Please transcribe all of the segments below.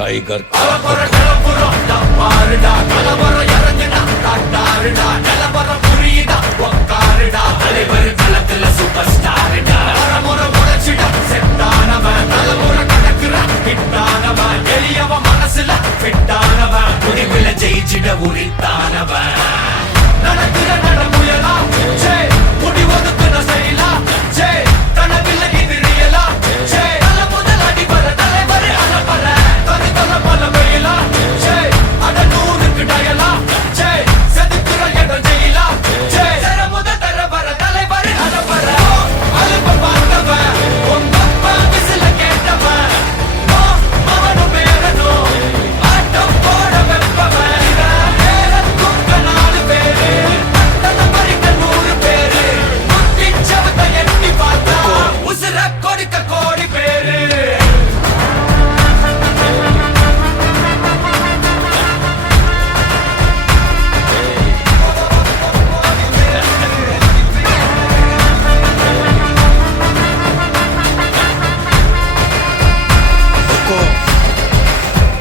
tiger மனசுல ஃபிட்டானவன் முடிவுல ஜெயிச்சிட உரித்தானவன் நடக்கிற நடமுயலா ஜே முடிவதுக்குன செய்யலா ஜே கனவில்லை இது ரியலா ஜே தல முதல் அடிபர தலைவர் அலப்பற தனி தல பல வெயிலா ஜே அட நூறுக்கு டயலா ஜே செதுக்குற இடம் ஜெயிலா ஜே தர முதல் தர வர தலைவர் அலப்பற அலுப்ப பார்த்தவன் உங்க அப்பா விசில கேட்டவன் மவனும் பேரனும் ஆட்டம் போட வெப்பவன் பேரத்துக்க 4 பேரு பட்டண பறிக்க 100 பேரு முத்திச்சவத்தை எட்டி பார்த்தா உசுர கொடுக்க கோடி பேரு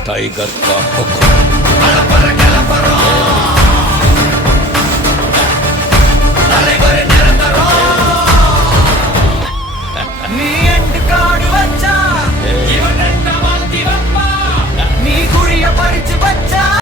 टाइगर का हुक्म அலப்பற கிளப்பறோம்